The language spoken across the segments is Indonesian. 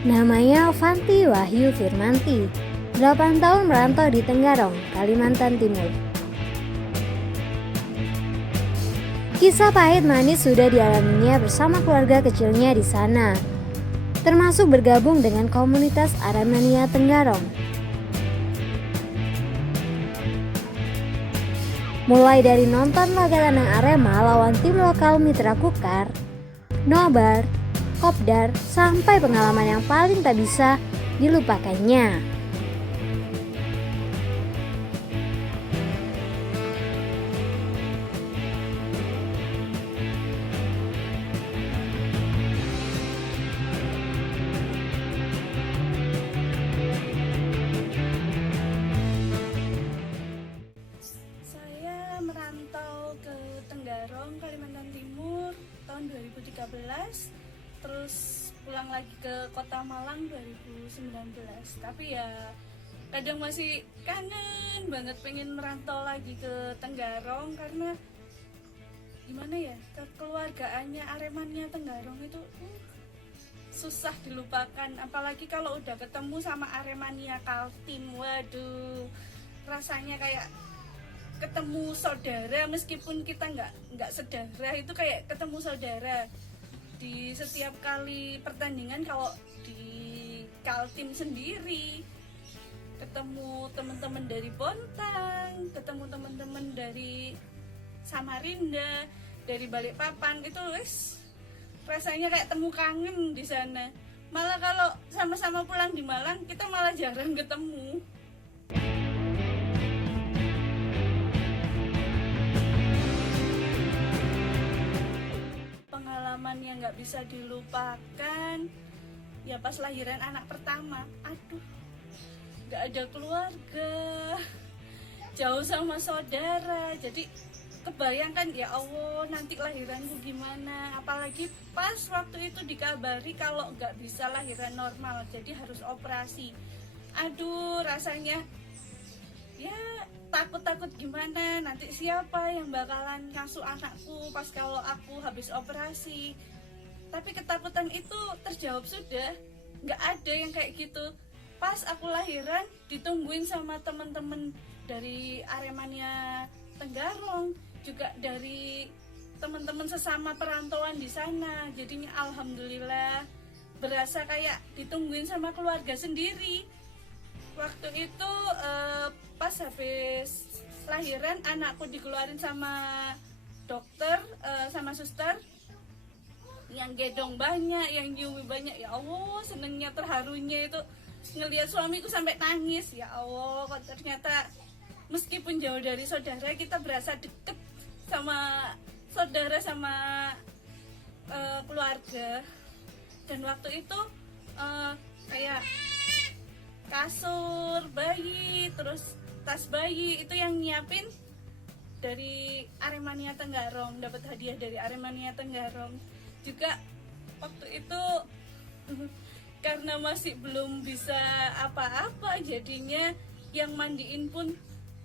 Namanya Fanti Wahyu Firmanti, 8 tahun merantau di Tenggarong, Kalimantan Timur. Kisah pahit manis sudah dialaminya bersama keluarga kecilnya di sana, termasuk bergabung dengan komunitas Aremania Tenggarong. Mulai dari nonton laga tandang Arema lawan tim lokal Mitra Kukar, nobar, kopdar, sampai pengalaman yang paling tak bisa dilupakannya. Saya merantau ke Tenggarong, Kalimantan Timur tahun 2013, terus pulang lagi ke Kota Malang 2019. Tapi ya kadang masih kangen banget pengen merantau lagi ke Tenggarong karena gimana ya, kekeluargaannya Aremania Tenggarong itu susah dilupakan, apalagi kalau udah ketemu sama Aremania Kaltim. Waduh, rasanya kayak ketemu saudara, meskipun kita nggak sedara, itu kayak ketemu saudara. Di setiap kali pertandingan, kalau di Kaltim sendiri ketemu teman-teman dari Bontang, ketemu teman-teman dari Samarinda, dari Balikpapan, itu rasanya kayak temu kangen di sana. Malah kalau sama-sama pulang di Malang, kita malah jarang ketemu. Pengalaman yang nggak bisa dilupakan ya pas lahiran anak pertama. Aduh, nggak ada keluarga, jauh sama saudara, jadi kebayangkan ya Allah nanti lahiranku gimana. Apalagi pas waktu itu dikabari kalau nggak bisa lahiran normal, jadi harus operasi. Aduh, rasanya ya takut gimana, nanti siapa yang bakalan ngasuh anakku pas kalau aku habis operasi. Tapi ketakutan itu terjawab sudah, nggak ada yang kayak gitu. Pas aku lahiran ditungguin sama temen-temen dari Aremania Tenggarong, juga dari teman-teman sesama perantauan di sana. Jadinya alhamdulillah berasa kayak ditungguin sama keluarga sendiri. Waktu itu pas habis lahiran anakku dikeluarin sama dokter, sama suster, yang gedong banyak, yang nyiumi banyak. Ya Allah, senengnya, terharunya itu ngelihat suamiku sampai nangis. Ya Allah, kok ternyata meskipun jauh dari saudara, kita berasa deket sama saudara, sama keluarga. Dan waktu itu kayak kasur bayi, terus tas bayi itu yang nyiapin dari Aremania Tenggarong, dapat hadiah dari Aremania Tenggarong. Juga waktu itu karena masih belum bisa apa-apa, jadinya yang mandiin pun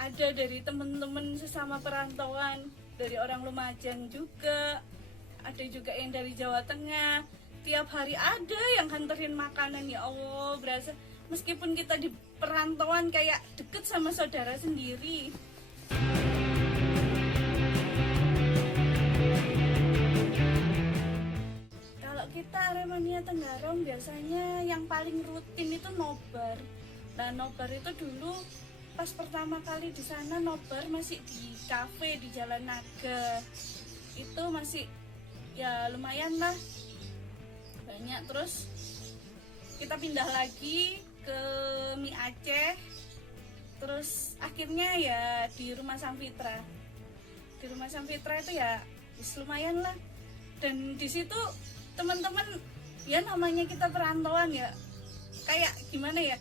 ada dari teman-teman sesama perantauan, dari orang Lumajang juga, ada juga yang dari Jawa Tengah. Tiap hari ada yang nganterin makanan. Ya Allah, berasa meskipun kita di perantauan kayak deket sama saudara sendiri. Kalau kita Aremania Tenggarong biasanya yang paling rutin itu nobar. Nah, nobar itu dulu pas pertama kali di sana nobar masih di kafe di Jalan Naga. Itu masih ya lumayan lah banyak. Terus kita pindah lagi ke Mi Aceh, terus akhirnya ya di Rumah Sang Fitra. Di Rumah Sang Fitra itu ya lumayan lah. Dan di situ teman-teman, ya namanya kita perantauan ya, kayak gimana ya,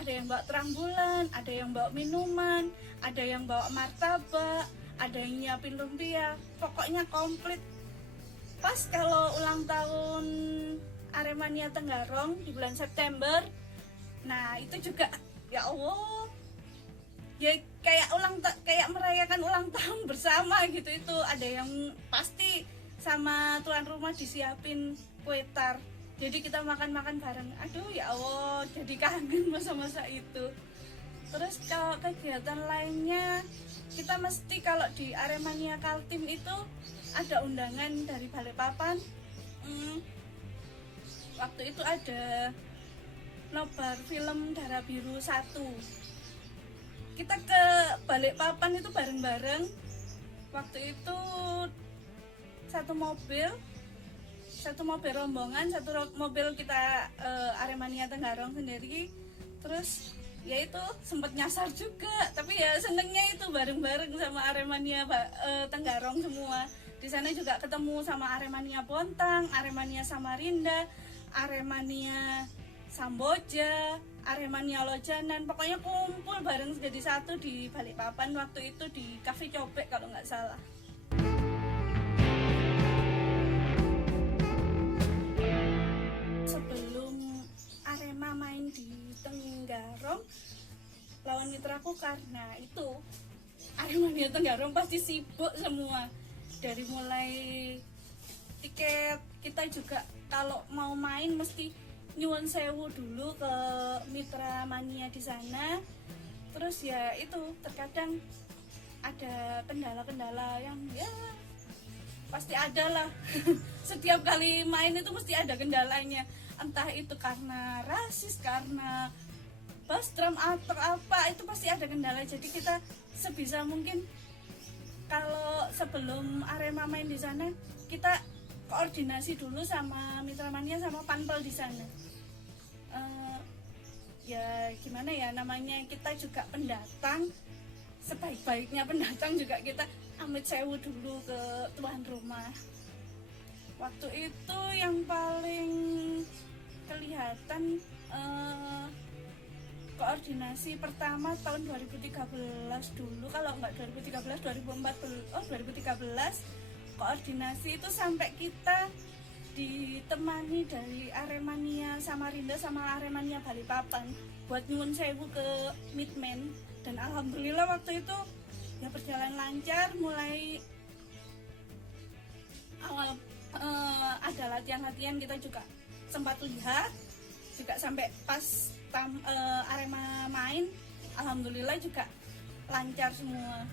ada yang bawa terang bulan, ada yang bawa minuman, ada yang bawa martabak, ada yang nyiapin lumpia, pokoknya komplit. Pas kalau ulang tahun Aremania Tenggarong di bulan September, nah itu juga ya Allah, ya kayak merayakan ulang tahun bersama gitu. Itu ada yang pasti sama tuan rumah disiapin kue tar, jadi kita makan-makan bareng. Aduh ya Allah, jadi kangen masa-masa itu. Terus kalau kegiatan lainnya, kita mesti kalau di Aremania Kaltim itu ada undangan dari Balikpapan. Waktu itu ada nobar film Darah Biru 1. Kita ke Balikpapan itu bareng-bareng. Waktu itu satu mobil rombongan, satu mobil kita Aremania Tenggarong sendiri. Terus ya itu sempat nyasar juga, tapi ya senengnya itu bareng-bareng sama Aremania Tenggarong semua. Di sana juga ketemu sama Aremania Bontang, Aremania Samarinda, Aremania Samboja, Aremania Lojanan. Pokoknya kumpul bareng jadi satu di Balikpapan waktu itu di Cafe Cobek kalau nggak salah. Sebelum Arema main di Tenggarong lawan Mitra Kukar, nah itu Aremania Tenggarong pasti sibuk semua. Dari mulai tiket, kita juga kalau mau main mesti nyuwun sewu dulu ke Mitra Mania di sana. Terus ya itu terkadang ada kendala-kendala yang ya pasti ada lah. Setiap kali main itu mesti ada kendalanya, entah itu karena rasis, karena bass drum atau apa, itu pasti ada kendala. Jadi kita sebisa mungkin kalau sebelum Arema main di sana, kita koordinasi dulu sama Mitra Mania sama Panpel di sana. Ya gimana ya, namanya kita juga pendatang, sebaik-baiknya pendatang juga kita amit sewu dulu ke tuan rumah. Waktu itu yang paling kelihatan koordinasi pertama tahun 2013 dulu, kalau enggak 2013 2013 koordinasi itu sampai kita ditemani dari Aremania Samarinda sama Aremania Balikpapan buat nyuwun sewu ke Midman. Dan alhamdulillah waktu itu ya berjalan lancar. Mulai awal ada latihan-latihan, kita juga sempat lihat juga sampai pas Arema main, alhamdulillah juga lancar semua.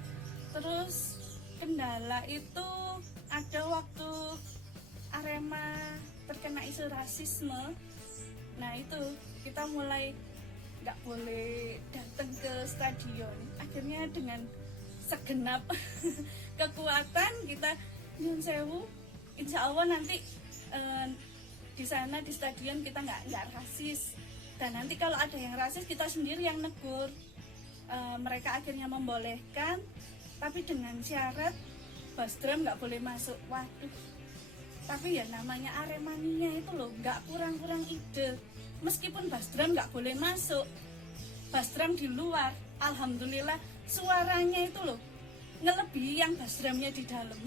Terus kendala itu ada waktu Arema terkena isu rasisme. Nah itu kita mulai nggak boleh datang ke stadion. Akhirnya dengan segenap kekuatan kita nyun sewu, insya Allah nanti di sana di stadion kita nggak rasis. Dan nanti kalau ada yang rasis kita sendiri yang negur. Mereka akhirnya membolehkan, tapi dengan syarat bass drum nggak boleh masuk. Waduh, tapi ya namanya Aremania itu loh, nggak kurang-kurang ide. Meskipun bass drum nggak boleh masuk, bass drum di luar, alhamdulillah suaranya itu loh ngelebihi yang bass drumnya di dalam.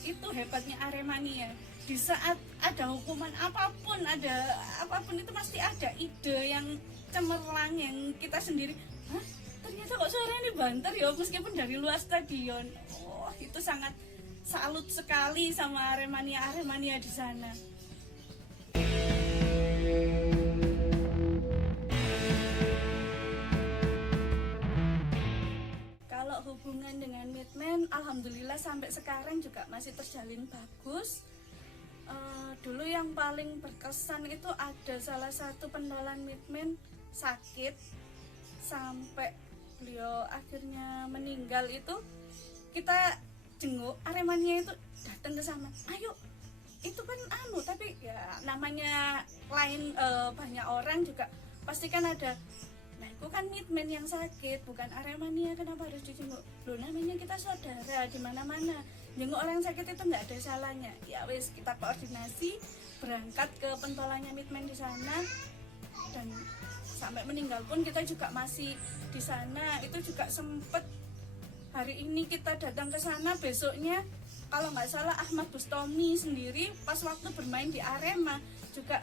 Itu hebatnya Aremania. Di saat ada hukuman apapun, itu pasti ada ide yang cemerlang yang kita sendiri, hah, ternyata kok suaranya banter ya meskipun dari luar stadion. Oh, itu sangat salut sekali sama Aremania di sana. Kalau hubungan dengan Midman, alhamdulillah sampai sekarang juga masih terjalin bagus. Dulu yang paling berkesan itu ada salah satu pentolan Midman sakit sampai beliau akhirnya meninggal. Itu kita jenguk, Aremania itu datang ke sana, ayo, itu kan tapi ya namanya lain, banyak orang juga pasti kan ada, nah itu kan Midman yang sakit bukan Aremania, kenapa harus dijenguk? Loh namanya kita saudara, di mana-mana jenguk orang sakit itu nggak ada salahnya. Ya wis, kita koordinasi berangkat ke pentolannya Midman di sana, dan sampai meninggal pun kita juga masih di sana. Itu juga sempet hari ini kita datang ke sana, besoknya kalau nggak salah Ahmad Bustami sendiri pas waktu bermain di Arema juga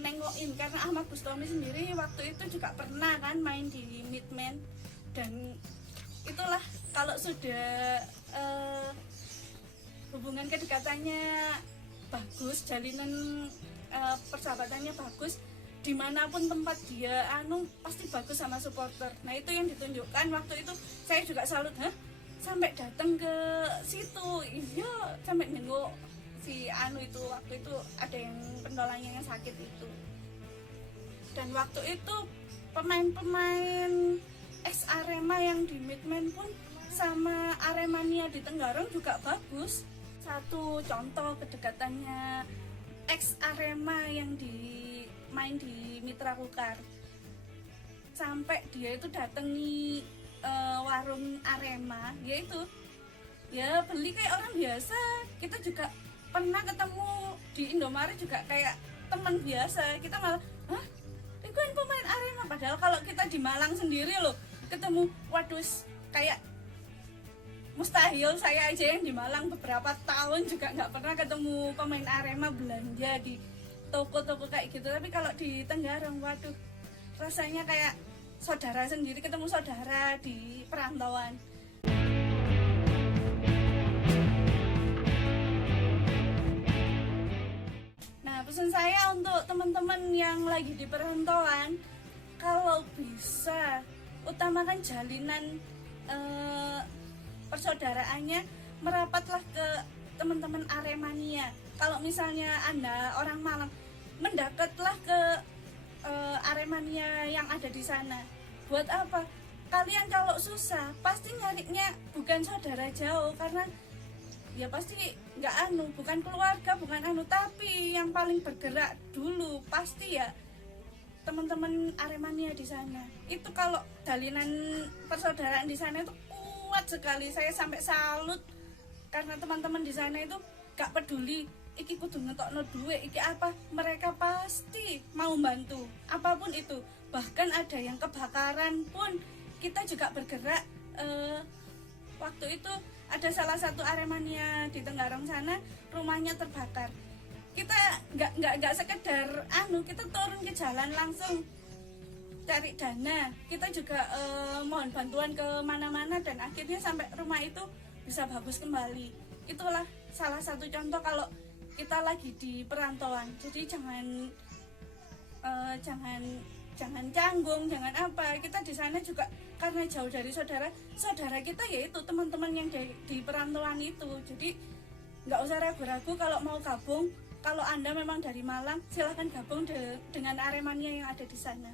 nengokin, karena Ahmad Bustami sendiri waktu itu juga pernah kan main di Midman. Dan itulah, kalau sudah hubungan kedekatannya bagus, jalinan persahabatannya bagus, dimanapun tempat dia pasti bagus sama supporter. Nah itu yang ditunjukkan waktu itu. Saya juga salut, sampai datang ke situ, iya, sampai nengok si itu. Waktu itu ada yang pendolanya yang sakit itu. Dan waktu itu pemain-pemain ex Arema yang di Midman pun sama Aremania di Tenggarong juga bagus. Satu contoh kedekatannya ex Arema yang main di Mitra Kukar, sampai dia itu datangi warung Arema, yaitu ya beli kayak orang biasa. Kita juga pernah ketemu di Indomaret juga kayak teman biasa. Kita malah, itu kan pemain Arema, padahal kalau kita di Malang sendiri loh ketemu, waduh, kayak mustahil. Saya aja yang di Malang beberapa tahun juga nggak pernah ketemu pemain Arema belanja di toko-toko kayak gitu. Tapi kalau di Tenggarong, waduh, rasanya kayak saudara sendiri, ketemu saudara di perantauan. Nah, pesan saya untuk teman-teman yang lagi di perantauan, kalau bisa utamakan jalinan persaudaraannya, merapatlah ke teman-teman Aremania. Kalau misalnya Anda orang Malang, mendekatlah ke Aremania yang ada di sana. Buat apa? Kalian kalau susah pasti nyarinya bukan saudara jauh, karena ya pasti nggak bukan keluarga, bukan tapi yang paling bergerak dulu pasti ya teman-teman Aremania di sana. Itu kalau jalinan persaudaraan di sana itu kuat sekali. Saya sampai salut karena teman-teman di sana itu gak peduli iki kudu ngetokno duit, iki apa, mereka pasti mau bantu apapun itu. Bahkan ada yang kebakaran pun kita juga bergerak. Waktu itu ada salah satu Aremania di Tenggarong sana, rumahnya terbakar. Kita nggak sekedar kita turun ke jalan langsung cari dana, kita juga mohon bantuan ke mana-mana, dan akhirnya sampai rumah itu bisa bagus kembali. Itulah salah satu contoh kalau kita lagi di perantauan. Jadi jangan canggung, jangan apa. Kita di sana juga karena jauh dari saudara kita, yaitu teman-teman yang di perantauan itu. Jadi nggak usah ragu-ragu kalau mau gabung. Kalau Anda memang dari Malang, silahkan gabung dengan Aremania yang ada di sana.